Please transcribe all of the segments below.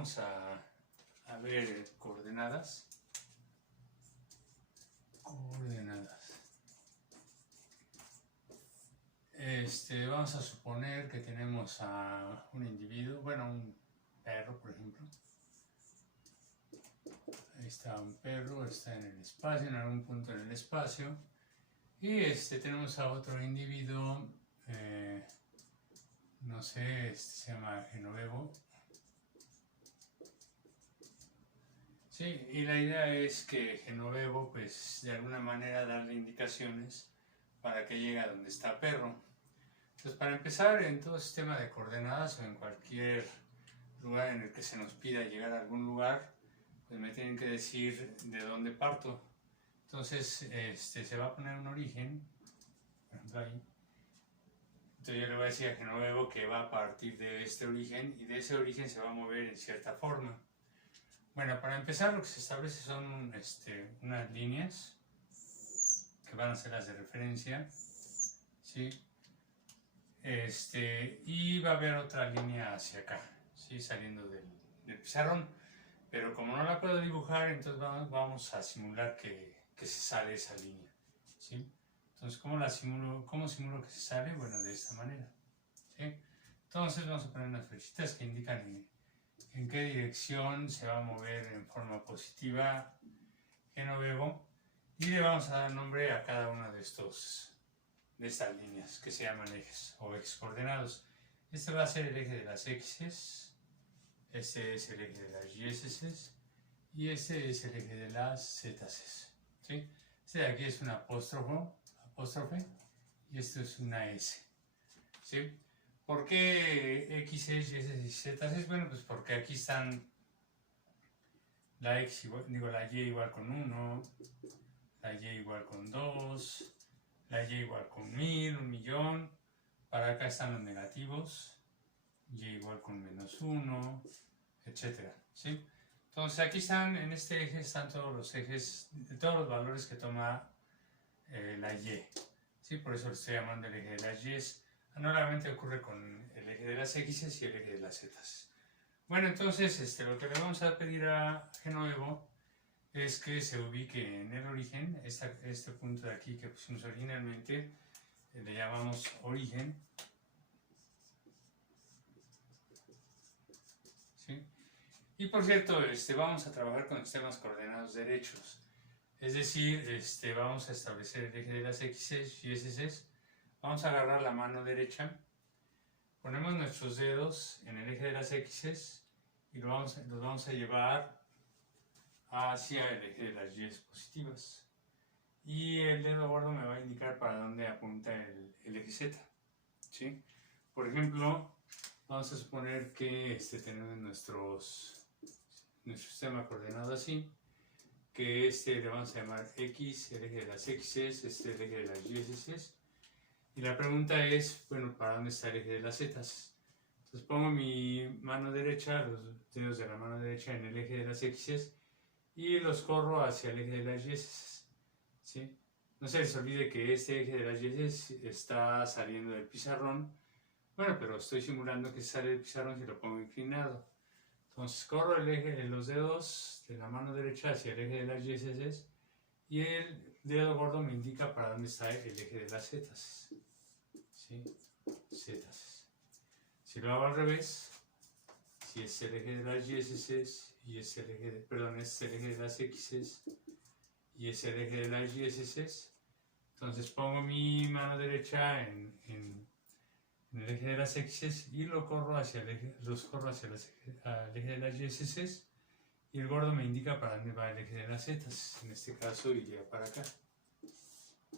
vamos a ver coordenadas. Vamos a suponer que tenemos a un individuo, bueno, un perro, por ejemplo. Ahí está un perro, está en el espacio, en algún punto en el espacio. Y tenemos a otro individuo, no sé, se llama Genovevo. Sí, y la idea es que Genovevo, pues, de alguna manera darle indicaciones para que llegue a donde está perro. Entonces, para empezar, en todo sistema de coordenadas o en cualquier lugar en el que se nos pida llegar a algún lugar, pues me tienen que decir de dónde parto. Entonces, se va a poner un origen, por ejemplo ahí. Entonces yo le voy a decir a Genovevo que va a partir de este origen y de ese origen se va a mover en cierta forma. Bueno, para empezar lo que se establece son unas líneas que van a ser las de referencia, ¿sí? Y va a haber otra línea hacia acá, ¿sí? Saliendo del pizarrón, pero como no la puedo dibujar, entonces vamos a simular que se sale esa línea, ¿sí? Entonces, ¿cómo simulo que se sale? Bueno, de esta manera, ¿sí? Entonces vamos a poner unas flechitas que indican en qué dirección se va a mover en forma positiva Genovevo, y le vamos a dar nombre a cada uno de estas líneas que se llaman ejes o ejes coordenados. Este va a ser el eje de las X, este es el eje de las Y, y este es el eje de las Z, ¿sí? Este de aquí es un apóstrofe, y esto es una S, ¿sí? ¿Por qué X, Y, y Z? Bueno, pues porque aquí están la X la Y igual con 1, la Y igual con 2, la Y igual con 1000, 1.000.000. Para acá están los negativos, Y igual con -1, etcétera, ¿sí? Entonces aquí están, en este eje están todos los ejes, todos los valores que toma la Y, ¿sí? Por eso lo estoy llamando el eje de las Y. Normalmente ocurre con el eje de las X y el eje de las Z. Bueno, entonces lo que le vamos a pedir a Genovevo es que se ubique en el origen, este punto de aquí que pusimos originalmente, le llamamos origen, ¿sí? Y por cierto, vamos a trabajar con sistemas coordenados derechos, es decir, vamos a establecer el eje de las X, Y, S, vamos a agarrar la mano derecha, ponemos nuestros dedos en el eje de las X y los vamos a llevar hacia el eje de las Y positivas. Y el dedo gordo me va a indicar para dónde apunta el eje Z, ¿sí? Por ejemplo, vamos a suponer que tenemos nuestro sistema coordenado así, que le vamos a llamar X, el eje de las X, el eje de las Y, y la pregunta es, bueno, ¿para dónde está el eje de las Z? Entonces pongo mi mano derecha, los dedos de la mano derecha en el eje de las X y los corro hacia el eje de las Y, ¿sí? No se les olvide que este eje de las Y está saliendo del pizarrón. Bueno, pero estoy simulando que sale del pizarrón si lo pongo inclinado. Entonces corro los dedos de la mano derecha hacia el eje de las Y y el dedo gordo me indica para dónde está el eje de las Z, ¿sí? Z. Si lo hago al revés, si es el eje de las Y y es el eje es el eje de las X y es el eje de las Y, entonces pongo mi mano derecha en el eje de las X y los corro hacia el eje de las Y, y el gordo me indica para dónde va el eje de las Z. En este caso iría para acá.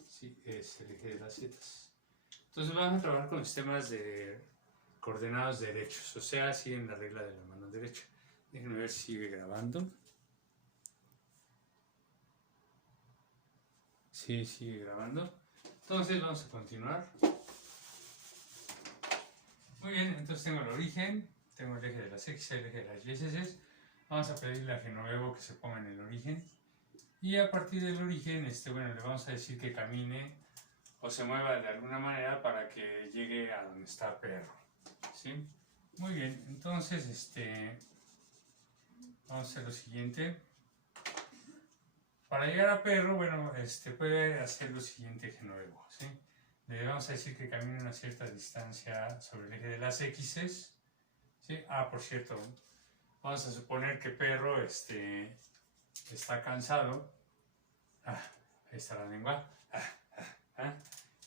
Sí, es el eje de las Z. Entonces vamos a trabajar con sistemas de coordenados derechos, o sea, así en la regla de la mano derecha. Déjenme ver si sigue grabando. Sí, sigue grabando. Entonces vamos a continuar. Muy bien, entonces tengo el origen, tengo el eje de las X, el eje de las Y. Vamos a pedirle a Genovevo que se ponga en el origen. Y a partir del origen, bueno, le vamos a decir que camine o se mueva de alguna manera para que llegue a donde está perro, ¿sí? Muy bien, entonces, vamos a hacer lo siguiente. Para llegar a perro, bueno, puede hacer lo siguiente Genoveva, ¿sí? Le vamos a decir que camine una cierta distancia sobre el eje de las X's, ¿sí? Ah, por cierto, vamos a suponer que perro está cansado. Ahí está la lengua.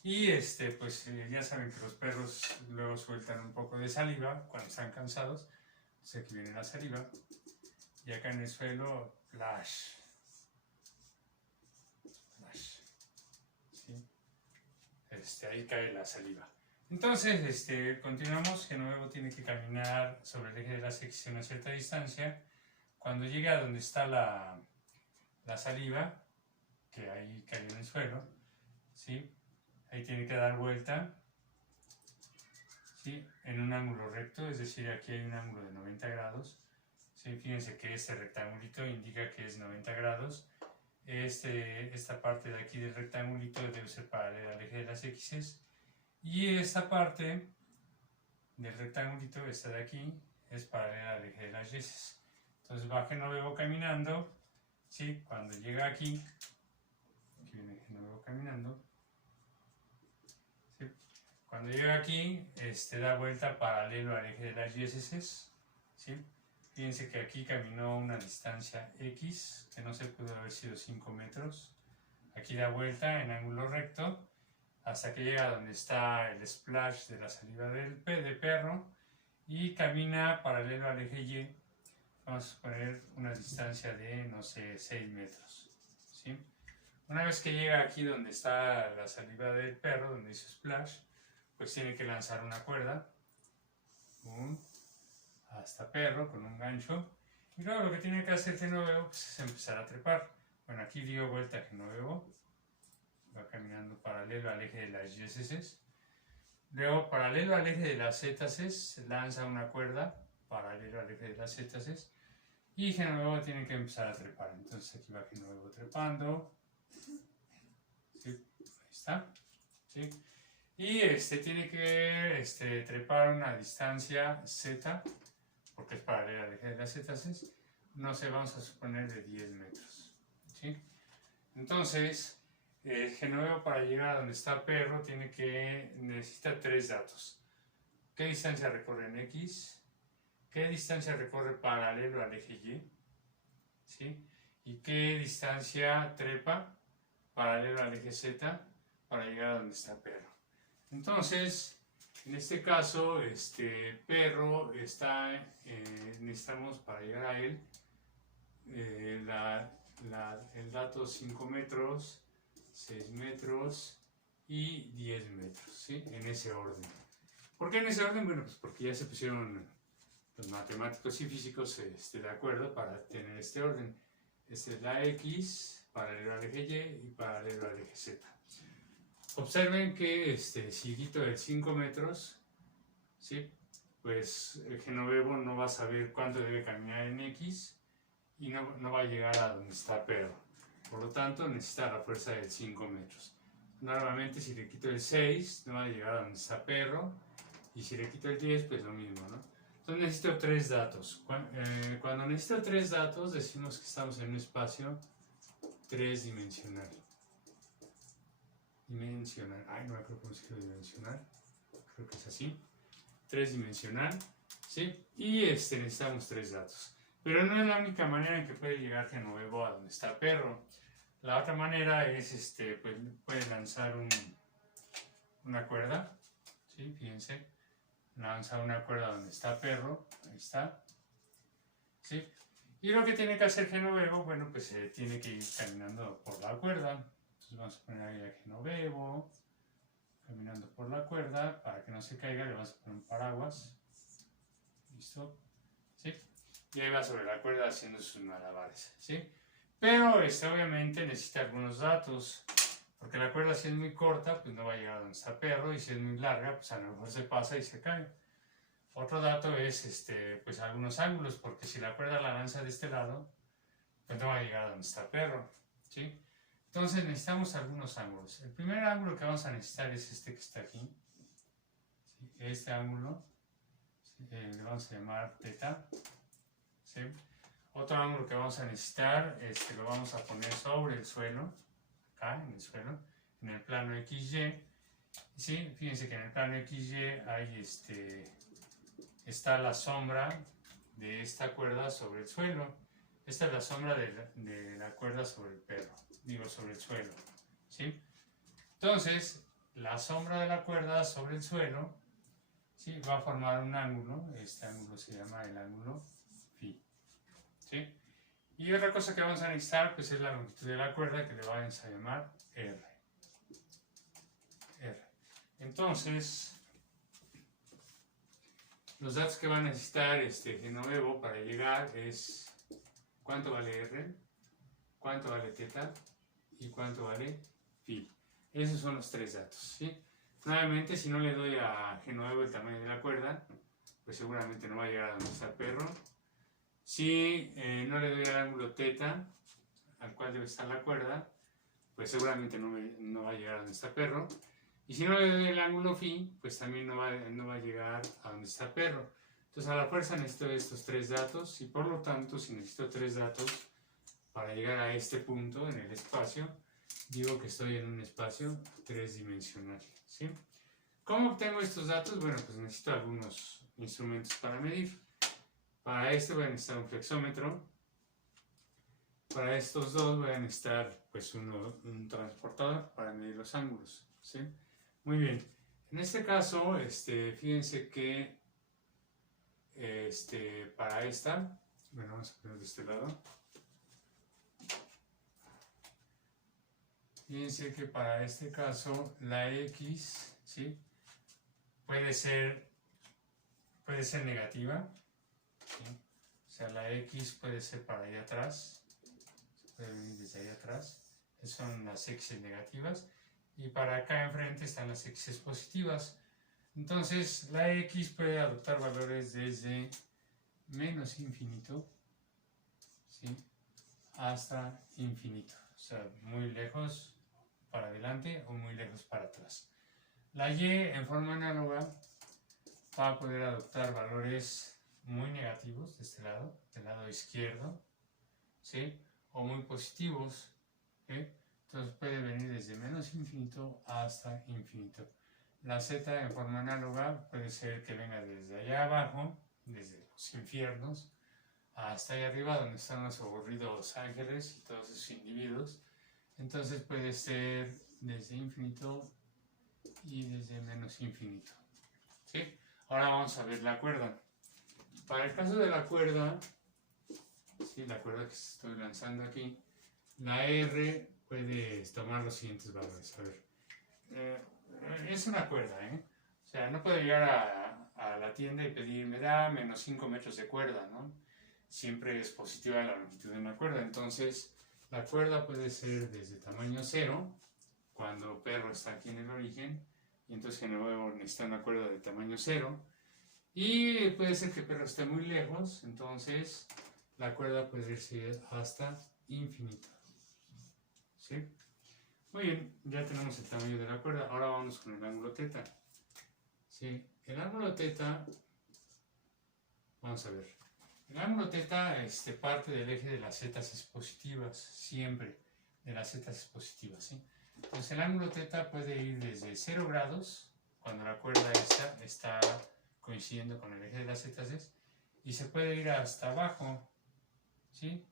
Y pues ya saben que los perros luego sueltan un poco de saliva cuando están cansados. Entonces aquí viene la saliva. Y acá en el suelo, flash. ¿Sí? Ahí cae la saliva. Entonces, continuamos. Genoveva tiene que caminar sobre el eje de las X a una cierta distancia. Cuando llegue a donde está la saliva, que ahí cayó en el suelo, ¿sí? Ahí tiene que dar vuelta, ¿sí? En un ángulo recto, es decir, aquí hay un ángulo de 90 grados. ¿Sí? Fíjense que este rectangulito indica que es 90 grados. Esta parte de aquí del rectangulito debe ser paralela al eje de las X's. Y esta parte del rectangulito, esta de aquí, es paralela al eje de las Y'es. Entonces va Genoveva caminando, ¿sí? Cuando llega aquí viene Genoveva caminando, ¿sí? Cuando llega aquí, da vuelta paralelo al eje de las Y'es, ¿sí? Fíjense que aquí caminó una distancia X, que no se pudo haber sido 5 metros. Aquí da vuelta en ángulo recto, hasta que llega donde está el splash de la saliva del perro, y camina paralelo al eje Y. Vamos a poner una distancia de, no sé, 6 metros, ¿sí? Una vez que llega aquí donde está la saliva del perro, donde dice splash, pues tiene que lanzar una cuerda hasta perro con un gancho, y luego lo que tiene que hacer Genoveva pues, es empezar a trepar. Bueno, aquí dio vuelta Genoveva, va caminando paralelo al eje de las Y'es. Luego, paralelo al eje de las Z's, lanza una cuerda paralelo al eje de las Z's, y Genoveva tiene que empezar a trepar. Entonces aquí va Genoveva trepando, ¿sí? Ahí está, ¿sí? Y tiene que trepar una distancia Z, porque es paralela al eje de las Z's, no sé, vamos a suponer de 10 metros, ¿sí? Entonces, Genoveva para llegar a donde está perro necesita 3 datos. ¿Qué distancia recorre en X? ¿Qué distancia recorre paralelo al eje Y? ¿Sí? ¿Y qué distancia trepa paralelo al eje Z para llegar a donde está perro? Entonces, en este caso, perro está, necesitamos para llegar a él el dato 5 metros, 6 metros y 10 metros, ¿sí? En ese orden. ¿Por qué en ese orden? Bueno, pues porque ya se pusieron los matemáticos y físicos de acuerdo para tener este orden. Esta es la X, paralelo al eje Y y paralelo al eje Z. Observen que si quito el 5 metros, ¿sí? Pues el Genoveva no va a saber cuánto debe caminar en X y no va a llegar a donde está perro. Por lo tanto, necesita la fuerza de 5 metros. Normalmente, si le quito el 6, no va a llegar a donde está perro. Y si le quito el 10, pues lo mismo, ¿no? Entonces necesito 3 datos. Cuando necesito 3 datos, decimos que estamos en un espacio 3-dimensional. Ay, no me acuerdo cómo se llama dimensional. Creo que es así. 3-dimensional, ¿sí? Y necesitamos 3 datos. Pero no es la única manera en que puede llegar Genoveva a donde está perro. La otra manera es, pues puede lanzar una cuerda, ¿sí? Fíjense, lanza una cuerda donde está perro, ahí está, ¿sí? Y lo que tiene que hacer Genoveva, bueno, pues tiene que ir caminando por la cuerda. Entonces vamos a poner ahí a Genoveva, caminando por la cuerda, para que no se caiga le vamos a poner un paraguas, ¿listo? ¿Sí? Y ahí va sobre la cuerda haciendo sus malabares, ¿sí? Pero obviamente necesita algunos datos, porque la cuerda si es muy corta, pues no va a llegar a donde está perro, y si es muy larga, pues a lo mejor se pasa y se cae. Otro dato es, pues algunos ángulos, porque si la cuerda la lanza de este lado, pues no va a llegar a donde está perro, ¿sí? Entonces necesitamos algunos ángulos. El primer ángulo que vamos a necesitar es este que está aquí, ¿sí? Este ángulo, le vamos a llamar teta, ¿sí? Otro ángulo que vamos a necesitar, lo vamos a poner sobre el suelo, acá en el suelo, en el plano XY. ¿Sí? Fíjense que en el plano XY hay está la sombra de esta cuerda sobre el suelo. Esta es la sombra de la cuerda sobre el perro, digo sobre el suelo. ¿Sí? Entonces, la sombra de la cuerda sobre el suelo, ¿sí?, va a formar un ángulo. Este ángulo se llama el ángulo phi. ¿Sí? Y otra cosa que vamos a necesitar pues es la longitud de la cuerda, que le vamos a llamar R. Entonces, los datos que va a necesitar Genovevo para llegar es cuánto vale R, cuánto vale θ y cuánto vale phi. Esos son los tres datos, ¿sí? Nuevamente, si no le doy a Genovevo el tamaño de la cuerda, pues seguramente no va a llegar a donde está el perro. Si no le doy el ángulo θ al cual debe estar la cuerda, pues seguramente no va a llegar a donde está el perro. Y si no le doy el ángulo phi, pues también no va a llegar a donde está el perro. Entonces, a la fuerza necesito estos tres datos, y por lo tanto, si necesito tres datos para llegar a este punto en el espacio, digo que estoy en un espacio tridimensional, ¿sí? ¿Cómo obtengo estos datos? Bueno, pues necesito algunos instrumentos para medir. Para esto voy a necesitar un flexómetro. Para estos dos voy a necesitar pues un transportador para medir los ángulos, ¿sí? Muy bien. En este caso, fíjense que para esta, bueno, vamos a poner de este lado. Fíjense que para este caso la X, ¿sí?, puede ser negativa, ¿sí? O sea, la X puede ser para allá atrás, se puede venir desde allá atrás. Esas son las X negativas. Y para acá enfrente están las X positivas. Entonces, la X puede adoptar valores desde menos infinito, ¿sí?, hasta infinito. O sea, muy lejos para adelante o muy lejos para atrás. La Y, en forma análoga, va a poder adoptar valores muy negativos de este lado, del lado izquierdo, ¿sí?, o muy positivos, ¿sí? Entonces puede venir desde menos infinito hasta infinito. La Z, en forma análoga, puede ser que venga desde allá abajo, desde los infiernos, hasta allá arriba, donde están los aburridos ángeles y todos esos individuos. Entonces puede ser desde infinito y desde menos infinito, ¿sí? Ahora vamos a ver la cuerda. Para el caso de la cuerda, ¿sí?, la cuerda que estoy lanzando aquí, la R puede tomar los siguientes valores. A ver, es una cuerda, o sea, no puedo llegar a la tienda y pedir, me da menos 5 metros de cuerda, ¿no? Siempre es positiva la longitud de una cuerda. Entonces, la cuerda puede ser desde tamaño 0, cuando perro está aquí en el origen, y entonces de nuevo necesita una cuerda de tamaño 0. Y puede ser que el perro esté muy lejos, entonces la cuerda puede irse hasta infinito, ¿sí? Muy bien, ya tenemos el tamaño de la cuerda. Ahora vamos con el ángulo θ. ¿Sí? El ángulo θ, vamos a ver. El ángulo θ parte del eje de las zetas positivas, siempre de las zetas positivas, ¿sí? Entonces el ángulo θ puede ir desde 0 grados, cuando la cuerda está coincidiendo con el eje de las zetas, y se puede ir hasta abajo, ¿sí?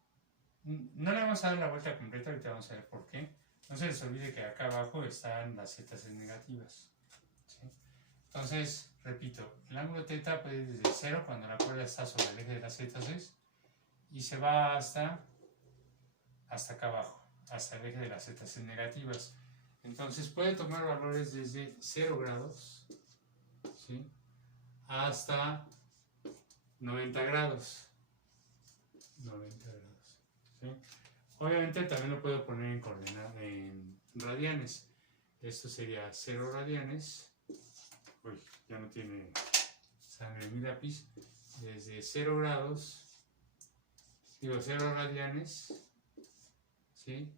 No le vamos a dar la vuelta completa, ahorita vamos a ver por qué. No se les olvide que acá abajo están las zetas negativas, ¿sí? Entonces, repito, el ángulo θ puede ir desde 0, cuando la cuerda está sobre el eje de las zetas, y se va hasta acá abajo, hasta el eje de las zetas negativas. Entonces puede tomar valores desde 0 grados, ¿sí?, hasta 90 grados. 90 grados, ¿sí? Obviamente también lo puedo poner en coordenadas, en radianes. Esto sería 0 radianes. Uy, ya no tiene sangre en mi lápiz. Desde 0 grados, digo 0 radianes, ¿sí?,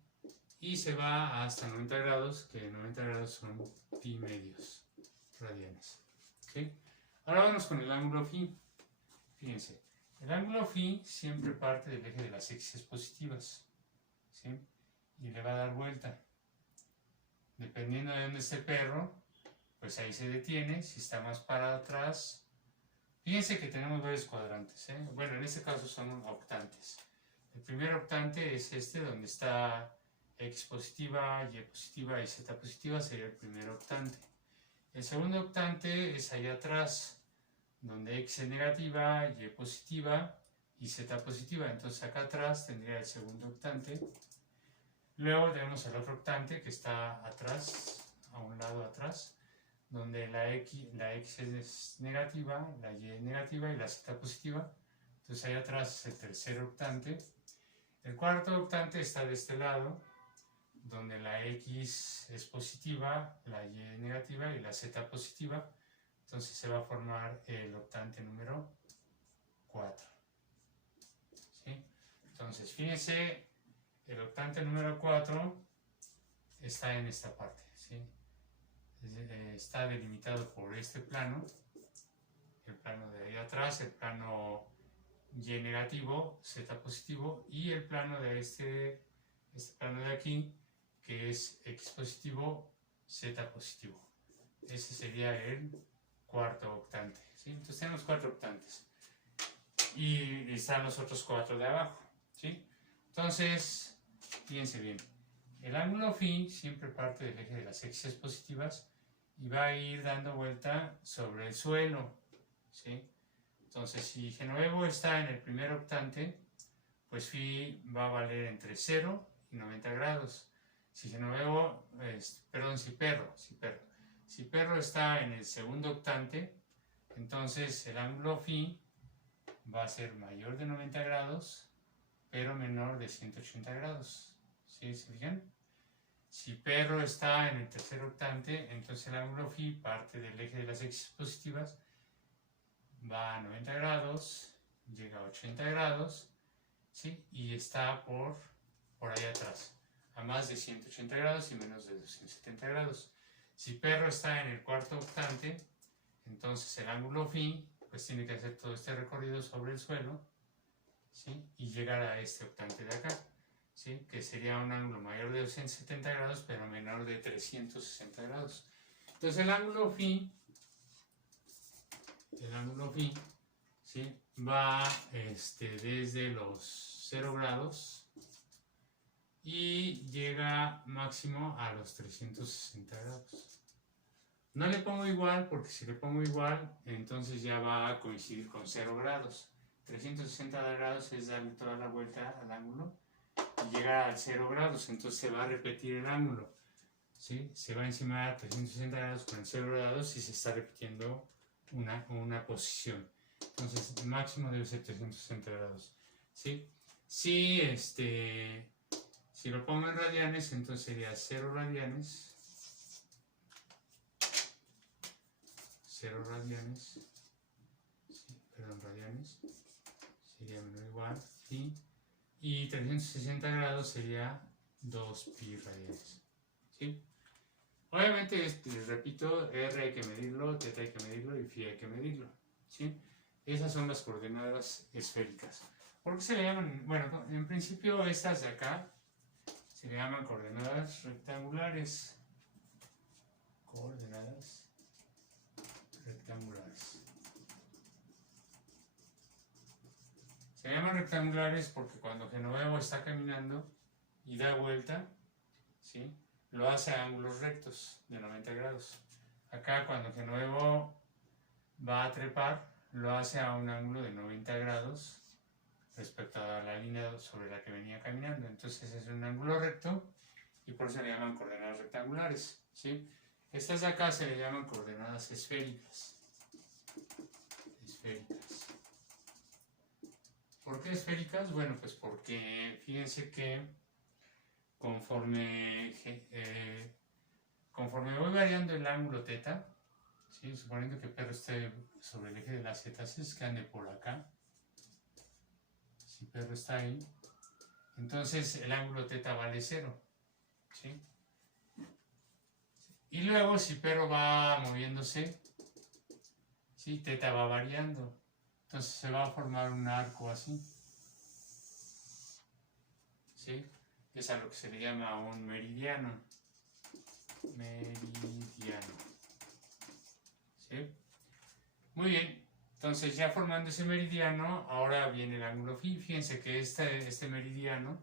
y se va hasta 90 grados, que 90 grados son pi medios radianes, ¿sí? Ahora vamos con el ángulo phi. Fíjense, El ángulo phi siempre parte del eje de las x positivas, ¿sí? Y le va a dar vuelta. Dependiendo de dónde esté el perro, pues ahí se detiene. Si está más para atrás, fíjense que tenemos varios cuadrantes, ¿eh? Bueno, en este caso son octantes. El primer octante es este, donde está x positiva, y positiva y z positiva, sería el primer octante. El segundo octante es allá atrás, donde x es negativa, y positiva y z positiva. Entonces acá atrás tendría el segundo octante. Luego tenemos el otro octante que está atrás, a un lado atrás, donde la x es negativa, la y es negativa y la z positiva. Entonces ahí atrás es el tercer octante. El cuarto octante está de este lado, donde la x es positiva, la y es negativa y la z positiva. Entonces se va a formar el octante número 4. ¿Sí? Entonces fíjense, el octante número 4 está en esta parte. ¿Sí? Está delimitado por este plano, el plano de ahí atrás, el plano y negativo, z positivo, y el plano de este plano de aquí, que es x positivo, z positivo. Ese sería el cuarto octante, ¿sí? Entonces tenemos 4 octantes y están los otros 4 de abajo, ¿sí? Entonces, fíjense bien, el ángulo phi siempre parte del eje de las x positivas y va a ir dando vuelta sobre el suelo, ¿sí? Entonces, si Genovevo está en el primer octante, pues phi va a valer entre 0 y 90 grados. Si Genovevo, perdón, si perro está en el segundo octante, entonces el ángulo phi va a ser mayor de 90 grados, pero menor de 180 grados. ¿Sí se fijan? Si perro está en el tercer octante, entonces el ángulo phi parte del eje de las x positivas, va a 90 grados, llega a 80 grados, ¿sí? Y está por allá atrás, a más de 180 grados y menos de 270 grados. Si perro está en el cuarto octante, entonces el ángulo phi pues tiene que hacer todo este recorrido sobre el suelo, ¿sí? Y llegar a este octante de acá, ¿sí? Que sería un ángulo mayor de 270 grados pero menor de 360 grados. Entonces el ángulo phi, ¿sí? Va desde los 0 grados y llega máximo a los 360 grados. No le pongo igual porque si le pongo igual, entonces ya va a coincidir con 0 grados. 360 grados es darle toda la vuelta al ángulo y llegar al 0 grados, entonces se va a repetir el ángulo, ¿sí? Se va encima de 360 grados con el 0 grados y se está repitiendo una posición. Entonces el máximo debe ser 360 grados, ¿sí? Si lo pongo en radianes, entonces sería 0 radianes, 0 radianes, radianes, sería menor o igual, ¿sí? Y 360 grados sería 2 pi radianes, ¿sí? Obviamente, les repito, R hay que medirlo, θ hay que medirlo y phi hay que medirlo, ¿sí? Esas son las coordenadas esféricas. ¿Por qué se le llaman? Bueno, en principio estas de acá se le llaman coordenadas rectangulares. Coordenadas rectangulares. Se llaman rectangulares porque cuando Genovevo está caminando y da vuelta, ¿sí? Lo hace a ángulos rectos de 90 grados. Acá cuando Genovevo va a trepar, lo hace a un ángulo de 90 grados respecto a la línea sobre la que venía caminando. Entonces es un ángulo recto y por eso le llaman coordenadas rectangulares, ¿sí? Estas de acá se le llaman coordenadas esféricas. Esféricas. ¿Por qué esféricas? Bueno, pues porque fíjense que conforme voy variando el ángulo θ, ¿sí? Suponiendo que perro esté sobre el eje de las z-axis, que ande por acá, si perro está ahí, entonces el ángulo θ vale 0, ¿sí? Y luego si perro va moviéndose, ¿sí? θ va variando. Entonces se va a formar un arco así, ¿sí? Es a lo que se le llama un meridiano. Meridiano, ¿sí? Muy bien, entonces ya formando ese meridiano, ahora viene el ángulo phi. Fíjense que este meridiano,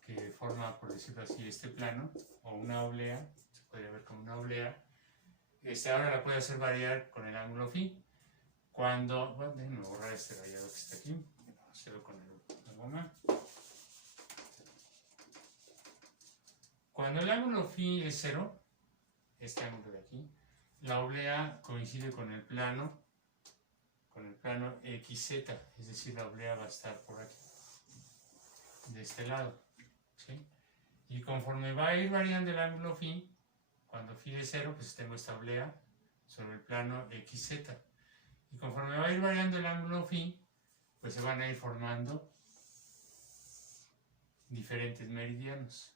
que forma, por decirlo así, este plano, o una oblea, se podría ver como una oblea, ahora la puede hacer variar con el ángulo phi. Cuando, bueno, déjenme borrar este rayado que está aquí, vamos a hacerlo con la goma. Cuando el ángulo phi es 0, este ángulo de aquí, la oblea coincide con el plano XZ, es decir, la oblea va a estar por aquí, de este lado, ¿sí? Y conforme va a ir variando el ángulo phi, cuando phi es 0, pues tengo esta oblea sobre el plano XZ. Y conforme va a ir variando el ángulo phi, pues se van a ir formando diferentes meridianos.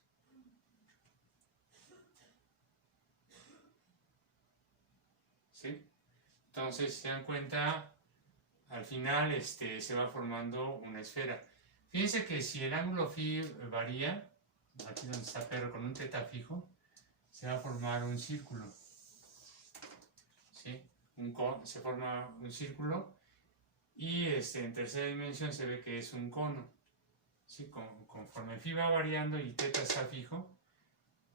¿Sí? Entonces, si se dan cuenta, al final se va formando una esfera. Fíjense que si el ángulo phi varía, aquí donde está perro con un teta fijo, se va a formar un círculo. ¿Sí? Se forma un círculo y en tercera dimensión se ve que es un cono. ¿Sí? Conforme phi va variando y teta está fijo,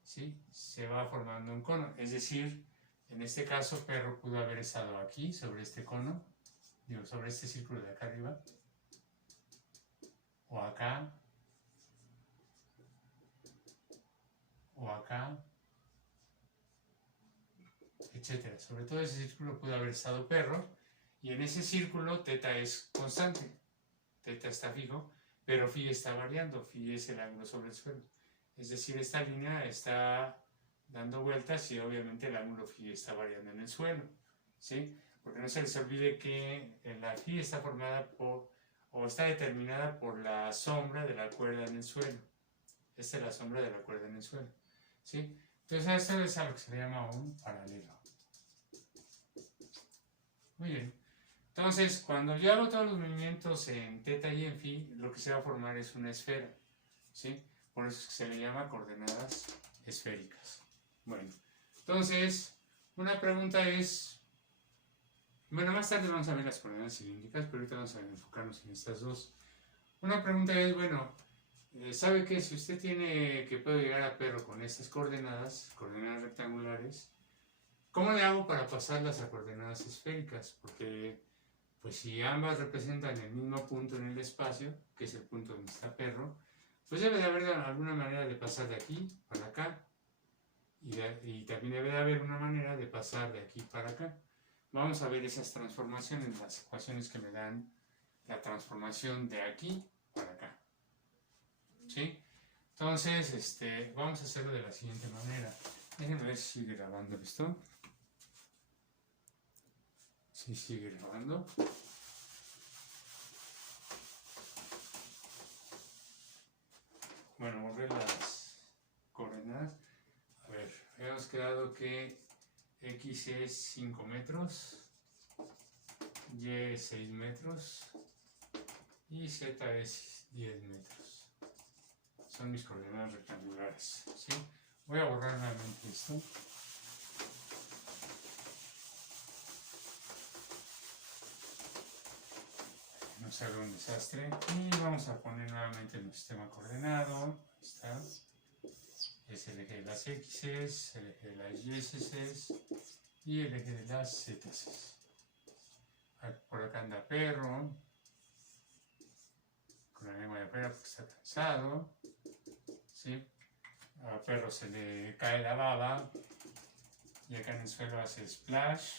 ¿sí? Se va formando un cono. Es decir, en este caso perro pudo haber estado aquí, sobre este cono, digo, sobre este círculo de acá arriba, o acá, o acá, etcétera. Sobre todo ese círculo pudo haber estado perro, y en ese círculo teta es constante, teta está fijo, pero phi está variando, phi es el ángulo sobre el suelo. Es decir, esta línea está dando vueltas y obviamente el ángulo phi está variando en el suelo, ¿sí? Porque no se les olvide que la phi está formada por, o está determinada por la sombra de la cuerda en el suelo. Esta es la sombra de la cuerda en el suelo, ¿sí? Entonces esto es a lo que se le llama un paralelo. Muy bien. Entonces, cuando yo hago todos los movimientos en teta y en phi, lo que se va a formar es una esfera, ¿sí? Por eso es que se le llama coordenadas esféricas. Bueno, entonces, una pregunta es, bueno, más tarde vamos a ver las coordenadas cilíndricas, pero ahorita vamos a enfocarnos en estas dos. Una pregunta es, bueno, ¿sabe qué? Si usted tiene que puede llegar a perro con estas coordenadas rectangulares, ¿cómo le hago para pasarlas a coordenadas esféricas? Porque, pues si ambas representan el mismo punto en el espacio, que es el punto donde está perro, pues debe de haber alguna manera de pasar de aquí para acá. Y también debe de haber una manera de pasar de aquí para acá. Vamos a ver esas transformaciones, las ecuaciones que me dan la transformación de aquí para acá. ¿Sí? Entonces, vamos a hacerlo de la siguiente manera. Déjenme ver si sigue grabando esto. Sí, sigue grabando. Bueno, volver las coordenadas. A ver, habíamos quedado que X es 5 metros, Y es 6 metros y Z es 10 metros. Son mis coordenadas rectangulares, ¿sí? Voy a borrar nuevamente esto. No se haga un desastre. Y vamos a poner nuevamente el sistema coordenado. Ahí está. Es el eje de las X, el eje de las Y y el eje de las Z. Por acá anda perro, con la lengua de afuera porque está cansado, ¿sí? A perro se le cae la baba y acá en el suelo hace splash,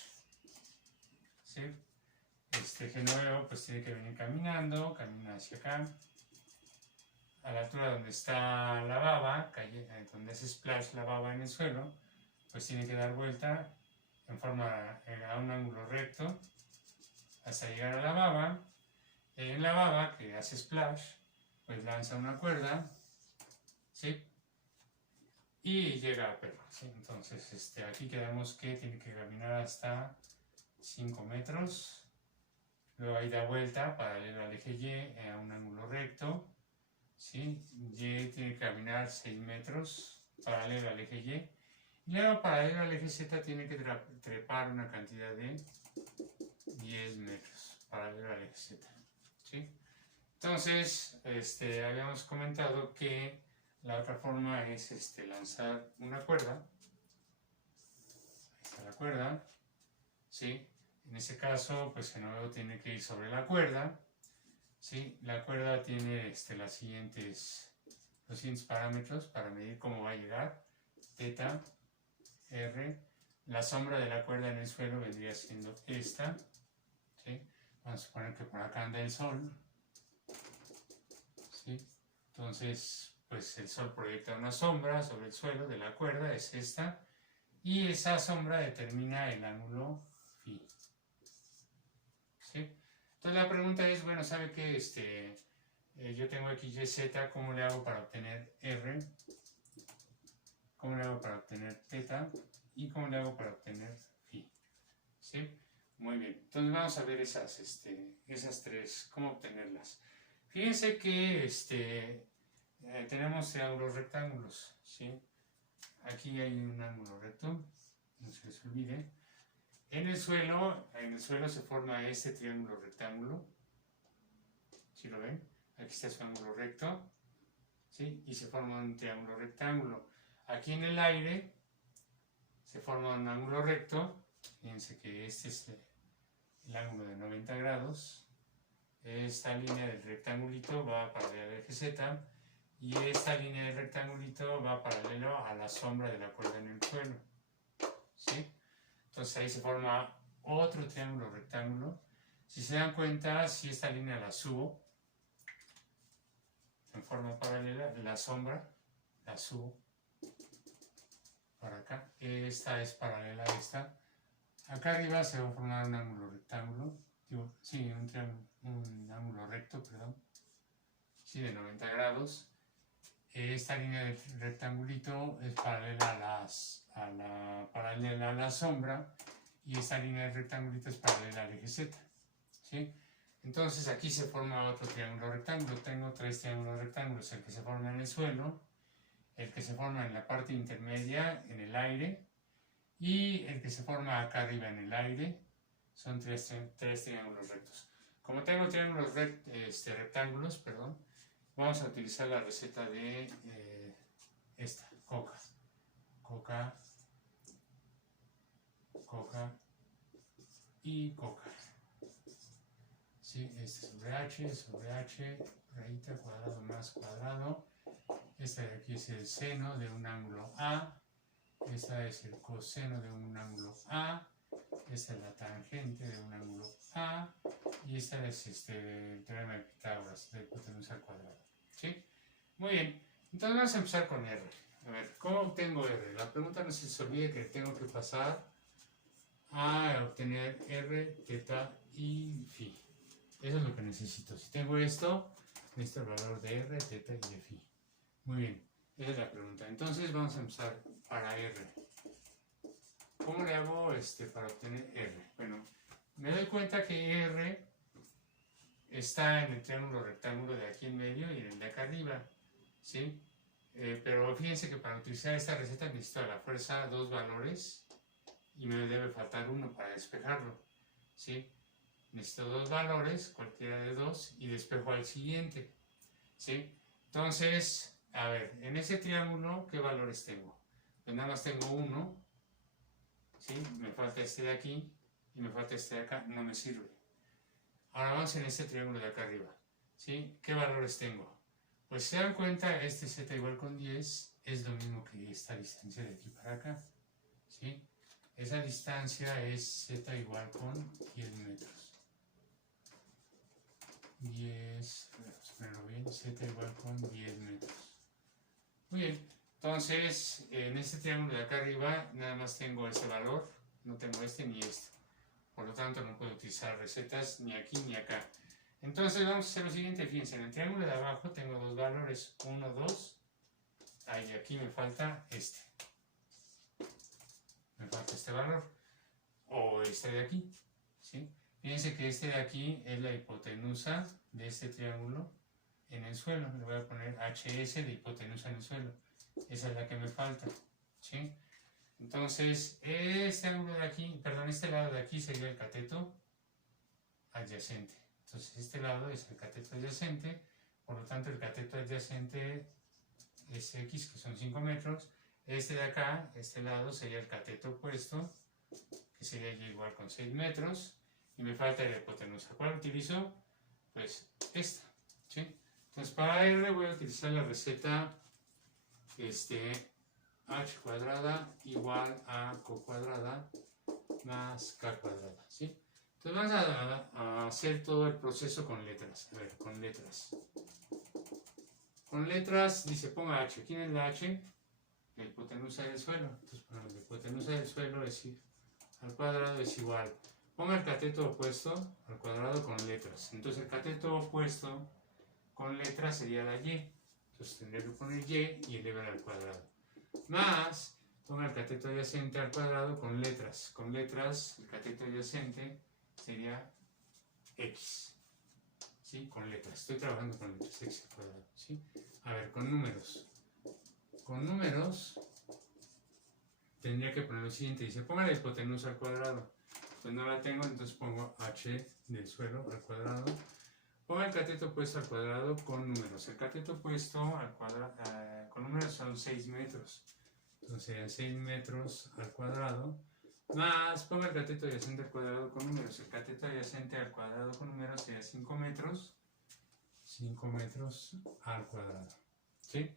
¿sí? Este genuevo pues tiene que venir caminando, camina hacia acá, a la altura donde está la baba, donde hace splash la baba en el suelo, pues tiene que dar vuelta en forma a un ángulo recto hasta llegar a la baba. En la baba que hace splash, pues lanza una cuerda, ¿sí? Y llega a perro, ¿sí? Entonces aquí quedamos que tiene que caminar hasta 5 metros, luego ahí da vuelta paralelo al eje Y a un ángulo recto, ¿sí? Y tiene que caminar 6 metros paralelo al eje Y, y luego paralelo al eje Z tiene que trepar una cantidad de 10 metros paralelo al eje Z, ¿sí? Entonces, habíamos comentado que la otra forma es lanzar una cuerda. Ahí está la cuerda, ¿sí? En ese caso, pues de nuevo tiene que ir sobre la cuerda, ¿sí? La cuerda tiene los siguientes parámetros para medir cómo va a llegar: θ, r. La sombra de la cuerda en el suelo vendría siendo esta, ¿sí? Vamos a suponer que por acá anda el sol, ¿sí? Entonces, pues el sol proyecta una sombra sobre el suelo de la cuerda, es esta, y esa sombra determina el ángulo φ, ¿sí? Entonces la pregunta es, bueno, ¿sabe qué? Yo tengo aquí y, z, ¿cómo le hago para obtener r? ¿Cómo le hago para obtener θ? ¿Y cómo le hago para obtener φ? ¿Sí? Muy bien, entonces vamos a ver esas tres, cómo obtenerlas. Fíjense que tenemos triángulos rectángulos, ¿sí? Aquí hay un ángulo recto, no se les olvide. En el suelo se forma este triángulo rectángulo, ¿sí lo ven? Aquí está su ángulo recto, ¿sí? Y se forma un triángulo rectángulo. Aquí en el aire se forma un ángulo recto. Fíjense que este es el ángulo de 90 grados. Esta línea del rectangulito va paralela al eje Z y esta línea del rectangulito va paralelo a la sombra de la cuerda en el suelo, ¿sí? Entonces ahí se forma otro triángulo rectángulo. Si se dan cuenta, si esta línea la subo en forma paralela, la sombra la subo para acá. Esta es paralela a esta. Acá arriba se va a formar un ángulo rectángulo, un ángulo recto, perdón, sí, de 90 grados. Esta línea del rectangulito es paralela a la sombra y esta línea del rectangulito es paralela al eje Z, ¿sí? Entonces aquí se forma otro triángulo rectángulo. Tengo tres triángulos rectángulos: el que se forma en el suelo, el que se forma en la parte intermedia en el aire y el que se forma acá arriba en el aire. Son tres triángulos rectos. Como tengo triángulos rectángulos, perdón, vamos a utilizar la receta de esta, coca, y coca. ¿Sí? Este sobre h, rayita, cuadrado más cuadrado. Este de aquí es el seno de un ángulo A. Esta es el coseno de un ángulo A. Esta es la tangente de un ángulo A. Y esta es el teorema de Pitágoras, de hipotenusa al cuadrado, ¿sí? Muy bien, entonces vamos a empezar con R. A ver, ¿cómo obtengo R? La pregunta no se olvide que tengo que pasar a obtener R, θ y φ. Eso es lo que necesito. Si tengo esto, necesito el valor de R, θ y de φ. Muy bien, esa es la pregunta. Entonces vamos a empezar para R. ¿Cómo le hago para obtener R? Bueno, me doy cuenta que R está en el triángulo rectángulo de aquí en medio y en el de acá arriba, ¿sí? Pero fíjense que para utilizar esta receta necesito a la fuerza dos valores y me debe faltar uno para despejarlo, ¿sí? Necesito dos valores, cualquiera de dos, y despejo al siguiente, ¿sí? Entonces, a ver, en ese triángulo, ¿qué valores tengo? Pues nada más tengo uno, ¿sí? Me falta este de aquí y me falta este de acá, no me sirve. Ahora vamos en este triángulo de acá arriba, ¿sí? ¿Qué valores tengo? Pues se dan cuenta, este z igual con 10 es lo mismo que esta distancia de aquí para acá, ¿sí? Esa distancia es z igual con 10 metros. 10, vamos a ponerlo bien, z igual con 10 metros. Muy bien, entonces en este triángulo de acá arriba nada más tengo ese valor, no tengo este ni este. Por lo tanto no puedo utilizar recetas ni aquí ni acá. Entonces vamos a hacer lo siguiente, fíjense, en el triángulo de abajo tengo dos valores, 1, 2, ahí aquí me falta este. Me falta este valor, o este de aquí, ¿sí? Fíjense que este de aquí es la hipotenusa de este triángulo en el suelo. Le voy a poner HS de hipotenusa en el suelo. Esa es la que me falta, ¿sí? Entonces, este ángulo de aquí, perdón, este lado de aquí sería el cateto adyacente. Entonces, este lado es el cateto adyacente, por lo tanto, el cateto adyacente es X, que son 5 metros. Este de acá, este lado, sería el cateto opuesto, que sería Y igual con 6 metros. Y me falta la hipotenusa. ¿Cuál utilizo? Pues esta, ¿sí? Entonces, para R voy a utilizar la receta h cuadrada igual a co cuadrada más k cuadrada, ¿sí? Entonces vamos a hacer todo el proceso con letras. A ver, con letras. Con letras dice ponga h. ¿Quién es la h? La hipotenusa del suelo. Entonces ponemos la hipotenusa del suelo al cuadrado es igual. Ponga el cateto opuesto al cuadrado con letras. Entonces el cateto opuesto con letras sería la y. Entonces tendría que poner y elevar al cuadrado. Más, ponga el cateto adyacente al cuadrado con letras. Con letras, el cateto adyacente sería x. ¿Sí? Con letras. Estoy trabajando con letras, x al cuadrado. ¿Sí? A ver, con números. Con números, tendría que poner lo siguiente. Dice, ponga la hipotenusa al cuadrado. Pues no la tengo, entonces pongo h del suelo al cuadrado. Ponga el cateto opuesto al cuadrado con números. El cateto opuesto al cuadrado con números son 6 metros. Entonces serían 6 metros al cuadrado. Más, ponga el cateto adyacente al cuadrado con números. El cateto adyacente al cuadrado con números sería 5 metros. 5 metros al cuadrado. ¿Sí?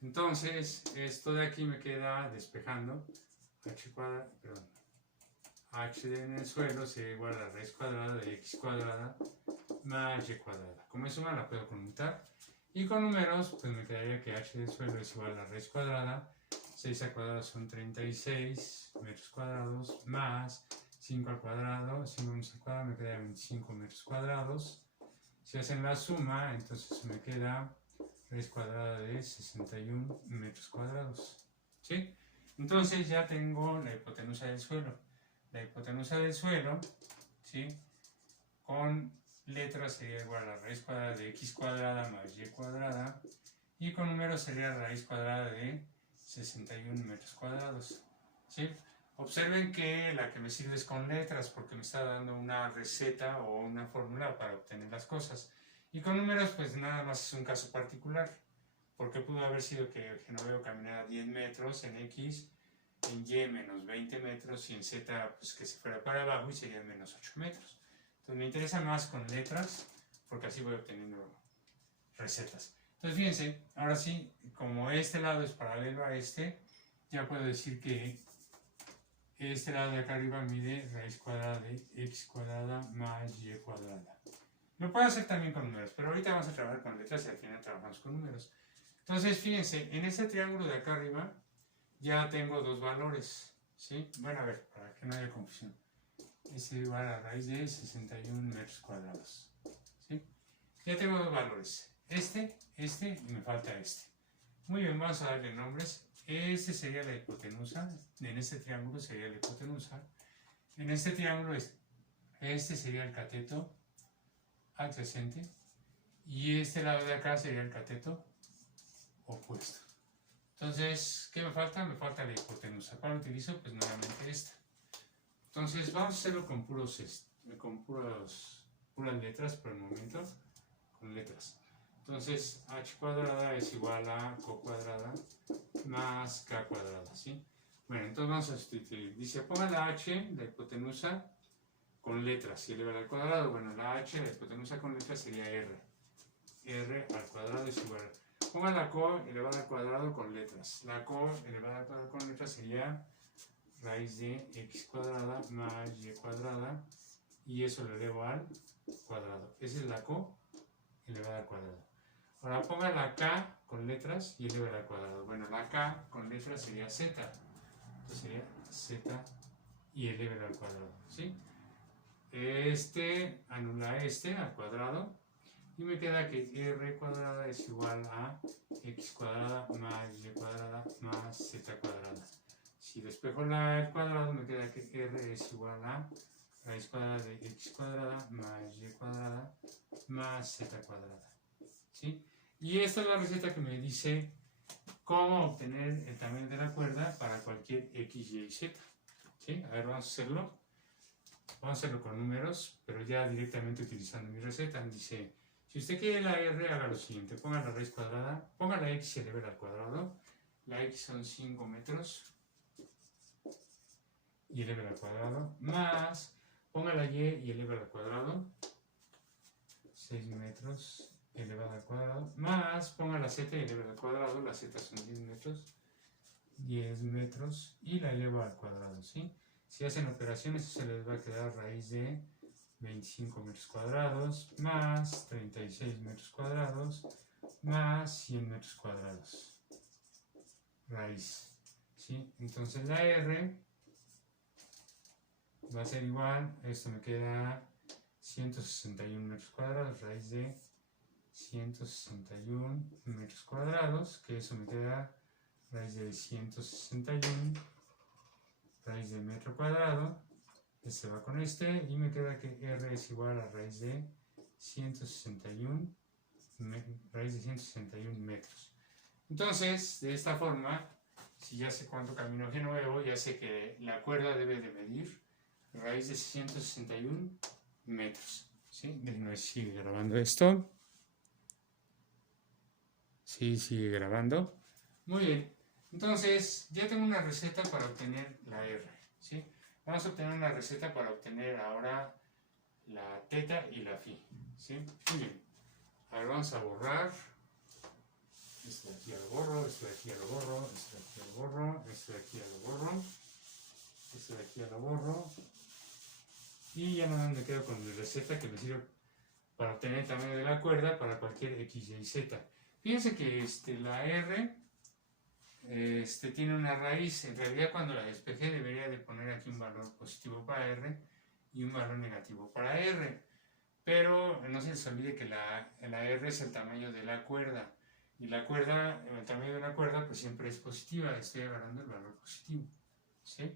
Entonces, esto de aquí me queda despejando. H cuadrado, perdón. H en el suelo sería igual a la raíz cuadrada de x cuadrada más y cuadrada. Como es suma la puedo conmutar. Y con números, pues me quedaría que h del suelo es igual a la raíz cuadrada. 6 al cuadrado son 36 metros cuadrados más 5 al cuadrado. 5 metros al cuadrado me queda 25 metros cuadrados. Si hacen la suma, entonces me queda raíz cuadrada de 61 metros cuadrados. ¿Sí? Entonces ya tengo la hipotenusa del suelo. La hipotenusa del suelo, ¿sí? Con letras sería igual a la raíz cuadrada de x cuadrada más y cuadrada. Y con números sería la raíz cuadrada de 61 metros cuadrados. ¿Sí? Observen que la que me sirve es con letras porque me está dando una receta o una fórmula para obtener las cosas. Y con números pues nada más es un caso particular. Porque pudo haber sido que Genoveo caminara 10 metros en X, en Y menos 20 metros y en Z pues que se fuera para abajo y serían menos 8 metros. Entonces me interesa más con letras porque así voy obteniendo recetas. Entonces fíjense, ahora sí, como este lado es paralelo a este, ya puedo decir que este lado de acá arriba mide raíz cuadrada de x cuadrada más y cuadrada. Lo puedo hacer también con números, pero ahorita vamos a trabajar con letras y al final trabajamos con números. Entonces fíjense, en este triángulo de acá arriba ya tengo dos valores, ¿sí? Bueno, a ver, para que no haya confusión. Es igual a raíz de 61 metros cuadrados, ¿sí? Ya tengo dos valores, este y me falta este. Muy bien, vamos a darle nombres. Este sería la hipotenusa, en este triángulo sería la hipotenusa. En este triángulo este sería el cateto adyacente y este lado de acá sería el cateto opuesto. Entonces, ¿qué me falta? Me falta la hipotenusa. ¿Cuál utilizo? Pues nuevamente esta. Entonces, vamos a hacerlo con puras letras por el momento, con letras. Entonces, h cuadrada es igual a co cuadrada más k cuadrada, ¿sí? Bueno, entonces vamos a sustituir. Dice, ponga la h, la hipotenusa, con letras y eleva al cuadrado. Bueno, la h, la hipotenusa con letras sería r. R al cuadrado es igual a... Ponga la co elevada al cuadrado con letras. La co elevada al cuadrado con letras sería raíz de x cuadrada más y cuadrada. Y eso lo elevo al cuadrado. Esa es la co elevada al cuadrado. Ahora ponga la k con letras y eleva al cuadrado. Bueno, la k con letras sería z. Entonces sería z y eleva al cuadrado. ¿Sí? Este anula este al cuadrado. Y me queda que r cuadrada es igual a x cuadrada más y cuadrada más z cuadrada. Si despejo el cuadrado me queda que r es igual a raíz cuadrada de x cuadrada más y cuadrada más z cuadrada. ¿Sí? Y esta es la receta que me dice cómo obtener el tamaño de la cuerda para cualquier x, y, z. ¿Sí? A ver, vamos a hacerlo. Vamos a hacerlo con números, pero ya directamente utilizando mi receta. Dice, si usted quiere la R, haga lo siguiente. Ponga la raíz cuadrada, ponga la x y eleve al cuadrado. La x son 5 metros y eleve al cuadrado, más, ponga la y eleve al cuadrado, 6 metros elevada al cuadrado, más, ponga la z y eleve al cuadrado, la z son 10 metros y la elevo al cuadrado, ¿sí? Si hacen operaciones, se les va a quedar raíz de 25 metros cuadrados, más 36 metros cuadrados, más 100 metros cuadrados. Raíz, ¿sí? Entonces la R va a ser igual, esto me queda 161 metros cuadrados, raíz de 161 metros cuadrados, que eso me queda raíz de 161, raíz de metro cuadrado, este va con este, y me queda que R es igual a raíz de 161, raíz de 161 metros. Entonces, de esta forma, si ya sé cuánto camino que nuevo, ya sé que la cuerda debe de medir raíz de 161 metros. ¿Sí? Déjenme ver si sigue grabando esto. Sí, sigue grabando. Muy bien. Entonces, ya tengo una receta para obtener la R. ¿Sí? Vamos a obtener una receta para obtener ahora la teta y la phi. ¿Sí? Muy bien. Ahora vamos a borrar. Esto de aquí a lo borro, esto de aquí a lo borro, esto de aquí a lo borro, esto de aquí a lo borro, esto de aquí a lo borro. Y ya nada más me quedo con mi receta que me sirve para obtener el tamaño de la cuerda para cualquier x, y, z. Fíjense que la R tiene una raíz. En realidad, cuando la despejé debería de poner aquí un valor positivo para R y un valor negativo para R. Pero no se les olvide que la R es el tamaño de la cuerda. Y la cuerda, el tamaño de la cuerda, pues siempre es positiva. Estoy agarrando el valor positivo. ¿Sí?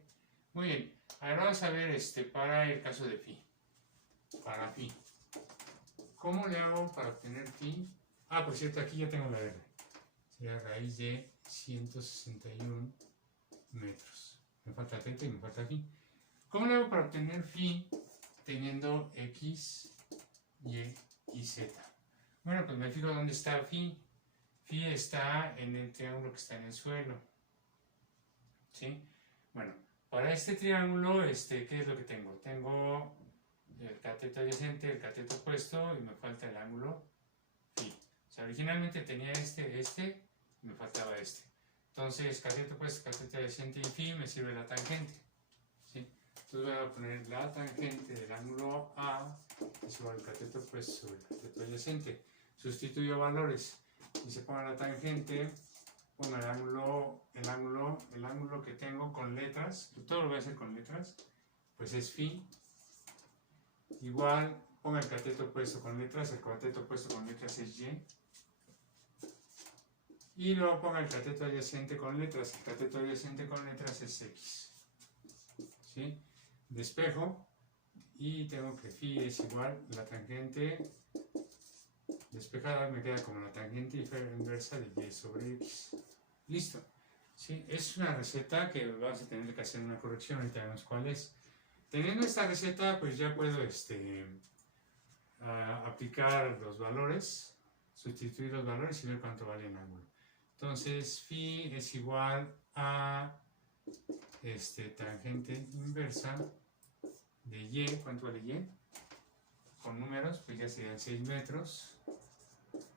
Muy bien. Ahora vamos a ver para el caso de phi. Para phi. ¿Cómo le hago para obtener phi? Ah, por cierto, aquí ya tengo la R. Sería raíz de 161 metros. Me falta teta y me falta phi. ¿Cómo le hago para obtener phi teniendo x, y y z? Bueno, pues me fijo dónde está phi. Phi está en el triángulo que está en el suelo. ¿Sí? Bueno, para este triángulo, ¿qué es lo que tengo? Tengo el cateto adyacente, el cateto opuesto y me falta el ángulo phi. O sea, originalmente tenía este, y me faltaba este. Entonces, cateto opuesto, cateto adyacente y phi me sirve la tangente. ¿Sí? Entonces voy a poner la tangente del ángulo A es igual al cateto opuesto sobre el cateto adyacente. Sustituyo valores. Y se ponga la tangente, pongo el ángulo que tengo con letras, todo lo voy a hacer con letras, pues es phi, igual, ponga el cateto opuesto con letras, el cateto opuesto con letras es y, y luego ponga el cateto adyacente con letras, el cateto adyacente con letras es x. ¿Sí? Despejo, y tengo que phi es igual, la tangente despejada me queda como la tangente inversa de y sobre x. Listo. ¿Sí? Es una receta que vas a tener que hacer una corrección, ahorita vemos cuál es. Teniendo esta receta, pues ya puedo aplicar los valores, sustituir los valores y ver cuánto vale el ángulo. Entonces, phi es igual a tangente inversa de y. ¿Cuánto vale y? Con números, pues ya serían 6 metros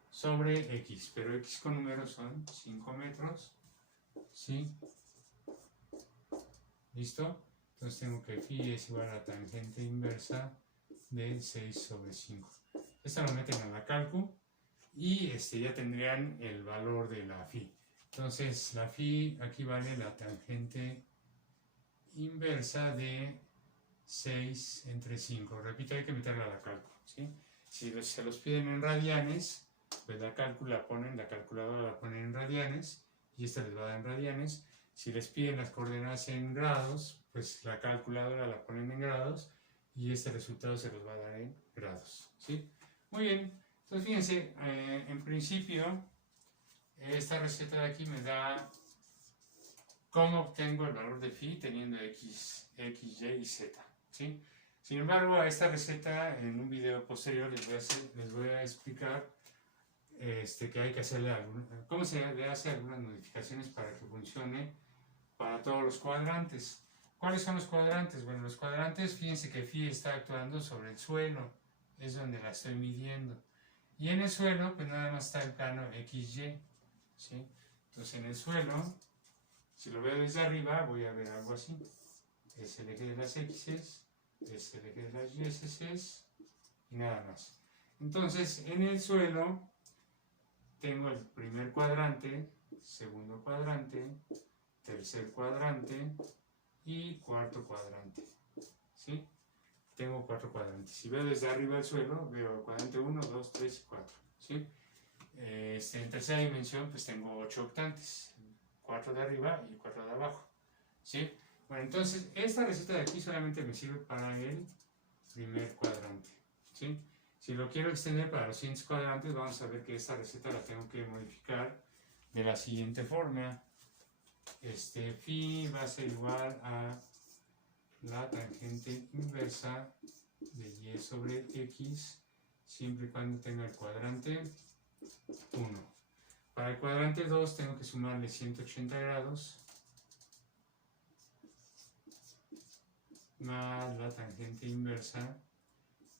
sobre x, pero x con números son 5 metros. ¿Sí? ¿Listo? Entonces tengo que phi es igual a la tangente inversa de 6 sobre 5. Esto lo meten a la calcu y ya tendrían el valor de la phi. Entonces la phi aquí vale la tangente inversa de 6 entre 5. Repito, hay que meterla a la calcu. ¿Sí? Si se los piden en radianes, pues la calculadora la ponen en radianes y esta les va a dar en radianes. Si les piden las coordenadas en grados, pues la calculadora la ponen en grados y este resultado se los va a dar en grados, ¿sí? Muy bien, entonces fíjense, en principio esta receta de aquí me da cómo obtengo el valor de phi teniendo x, y y z, ¿sí? Sin embargo, a esta receta en un video posterior les voy a explicar que hay que hacerle cómo se le hace algunas modificaciones para que funcione para todos los cuadrantes. ¿Cuáles son los cuadrantes? Bueno, los cuadrantes, fíjense que phi está actuando sobre el suelo, es donde la estoy midiendo. Y en el suelo, pues nada más está el plano XY, ¿sí? Entonces en el suelo, si lo veo desde arriba, voy a ver algo así. Es el eje de las X, es el eje de las Y, y nada más. Entonces, en el suelo, tengo el primer cuadrante, segundo cuadrante, tercer cuadrante y cuarto cuadrante, ¿sí? Tengo 4 cuadrantes. Si veo desde arriba el suelo, veo el cuadrante 1, 2, 3 y 4, ¿sí? En tercera dimensión, pues tengo 8 octantes, 4 de arriba y 4 de abajo, ¿sí? Bueno, entonces, esta receta de aquí solamente me sirve para el primer cuadrante, ¿sí? Si lo quiero extender para los siguientes cuadrantes, vamos a ver que esta receta la tengo que modificar de la siguiente forma. Phi va a ser igual a la tangente inversa de y sobre x, siempre y cuando tenga el cuadrante 1. Para el cuadrante 2 tengo que sumarle 180 grados más la tangente inversa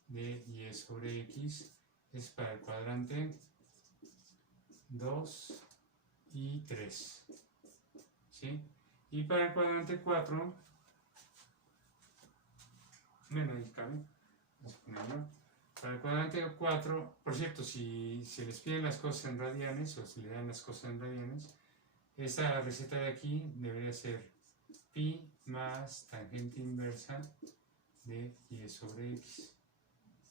de y sobre x, es para el cuadrante 2 y 3, ¿sí? Y para el cuadrante 4, bueno, ahí cabe, vamos a ponerlo. Para el cuadrante 4, por cierto, si se les piden las cosas en radianes o si le dan las cosas en radianes, esta receta de aquí debería ser pi más tangente inversa de y sobre x,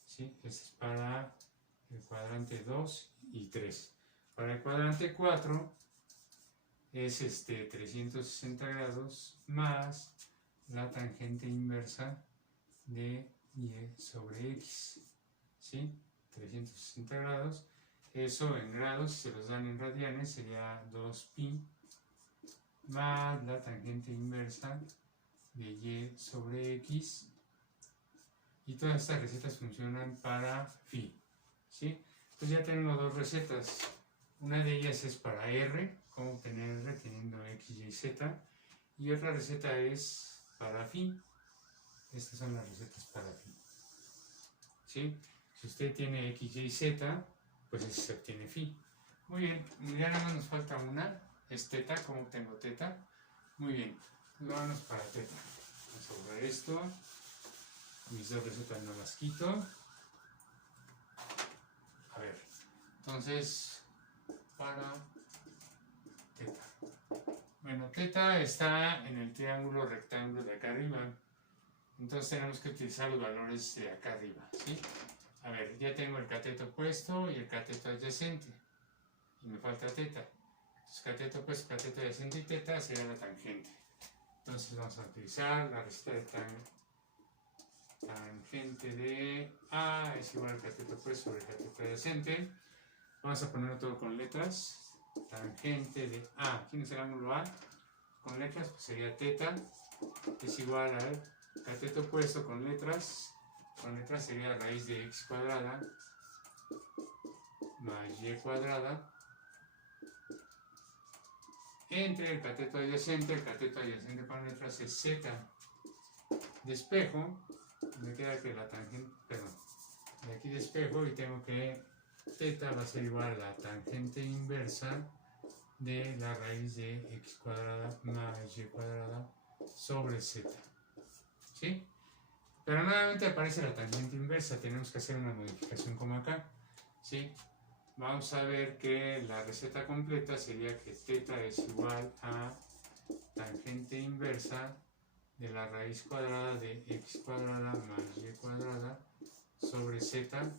¿sí? Este es para el cuadrante 2 y 3. Para el cuadrante 4 es 360 grados más la tangente inversa de y sobre x, ¿sí? 360 grados. Eso en grados, si se los dan en radianes, sería 2pi más la tangente inversa de y sobre x. Y todas estas recetas funcionan para phi, ¿sí? Entonces ya tenemos dos recetas. Una de ellas es para r, cómo obtener r teniendo x, y, z. Y otra receta es para phi. Estas son las recetas para phi, ¿sí? Si usted tiene x, y, z, pues se obtiene phi. Muy bien, ya nada más nos falta una, es teta, ¿cómo obtengo teta? Muy bien, vámonos para teta. Vamos a borrar esto. Mis dos recetas no las quito. A ver, entonces, para teta. Bueno, teta está en el triángulo rectángulo de acá arriba. Entonces tenemos que utilizar los valores de acá arriba, ¿sí? A ver, ya tengo el cateto opuesto y el cateto adyacente. Y me falta teta. Entonces, cateto opuesto, cateto adyacente y teta sería la tangente. Entonces vamos a utilizar la receta de tangente de A es igual al cateto opuesto sobre el cateto adyacente. Vamos a ponerlo todo con letras. Tangente de A. ¿Quién es el ángulo A? Con letras, pues sería teta. Es igual al cateto opuesto con letras. Con letras sería raíz de x cuadrada más y cuadrada entre el cateto adyacente con letras es z. Despejo, me queda que la tangente, perdón, de aquí despejo y tengo que teta va a ser igual a la tangente inversa de la raíz de x cuadrada más y cuadrada sobre z, ¿sí? Pero nuevamente aparece la tangente inversa, tenemos que hacer una modificación como acá, ¿sí? Vamos a ver que la receta completa sería que teta es igual a tangente inversa de la raíz cuadrada de x cuadrada más y cuadrada sobre z,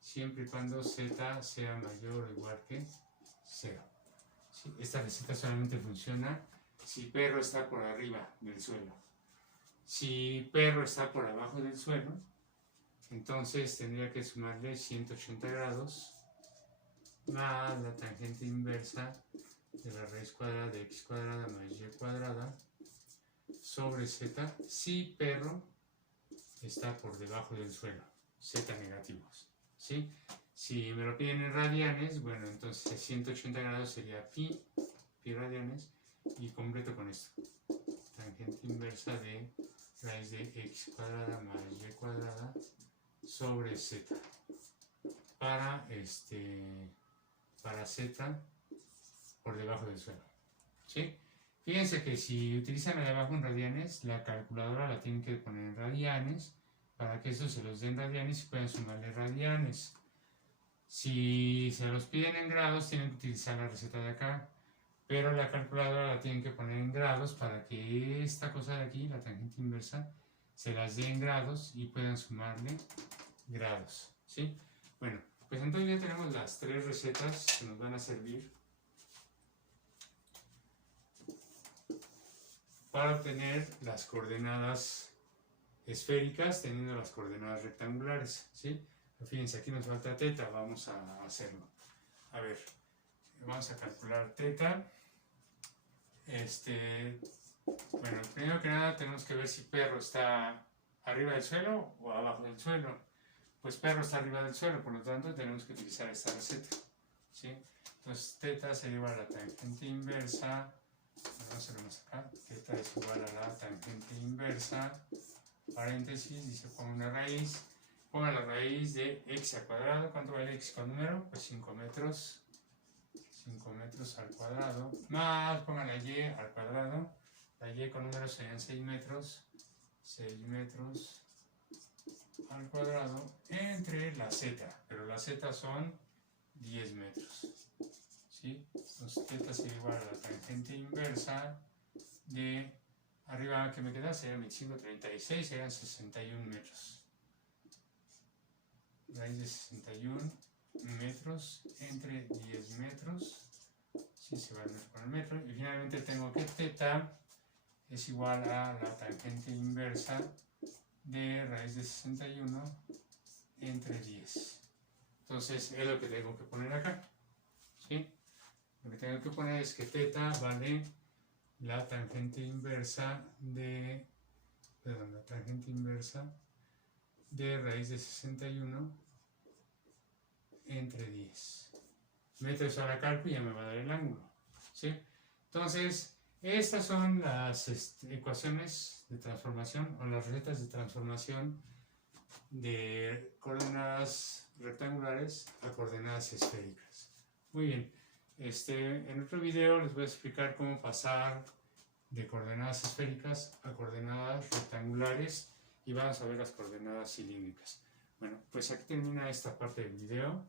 siempre y cuando z sea mayor o igual que 0. ¿Sí? Esta receta solamente funciona si perro está por arriba del suelo. Si perro está por abajo del suelo, entonces tendría que sumarle 180 grados más la tangente inversa de la raíz cuadrada de x cuadrada más y cuadrada sobre z si perro está por debajo del suelo, z negativos, ¿sí? Si me lo piden en radianes, bueno, entonces 180 grados sería pi radianes, y completo con esto. Tangente inversa de raíz de x cuadrada más y cuadrada sobre z para z por debajo del suelo, ¿sí? Fíjense que si utilizan la de abajo en radianes, la calculadora la tienen que poner en radianes para que eso se los den radianes y puedan sumarle radianes. Si se los piden en grados, tienen que utilizar la receta de acá, pero la calculadora la tienen que poner en grados para que esta cosa de aquí, la tangente inversa, se las dé en grados y puedan sumarle grados, ¿sí? Bueno, pues entonces ya tenemos las tres recetas que nos van a servir para obtener las coordenadas esféricas teniendo las coordenadas rectangulares, ¿sí? Fíjense, aquí nos falta teta, vamos a hacerlo. A ver, vamos a calcular teta. Bueno, primero que nada tenemos que ver si perro está arriba del suelo o abajo del suelo. Pues perro está arriba del suelo, por lo tanto tenemos que utilizar esta receta, ¿sí? Entonces teta sería igual a la tangente inversa, vamos a hacerlo más acá, teta es igual a la tangente inversa, paréntesis, dice pongo una raíz, ponga la raíz de x al cuadrado. ¿Cuánto vale x con número? Pues 5 metros. 5 metros al cuadrado, más pongan la y al cuadrado, la y con números serían 6 metros, 6 metros al cuadrado entre la z, pero la z son 10 metros, ¿sí? Entonces teta sería igual a la tangente inversa de arriba que me queda, serían 25, 36, serían 61 metros, raíz de 61 metros entre 10 metros, si se va el metro con el metro, y finalmente tengo que teta es igual a la tangente inversa de raíz de 61 entre 10. Entonces es lo que tengo que poner acá, ¿sí? Lo que tengo que poner es que teta vale la tangente inversa de, la tangente inversa de raíz de 61 entre 10. Meto eso a la cálculo y ya me va a dar el ángulo, ¿sí? Entonces, estas son las ecuaciones de transformación o las recetas de transformación de coordenadas rectangulares a coordenadas esféricas. Muy bien, en otro video les voy a explicar cómo pasar de coordenadas esféricas a coordenadas rectangulares y vamos a ver las coordenadas cilíndricas. Bueno, pues aquí termina esta parte del video.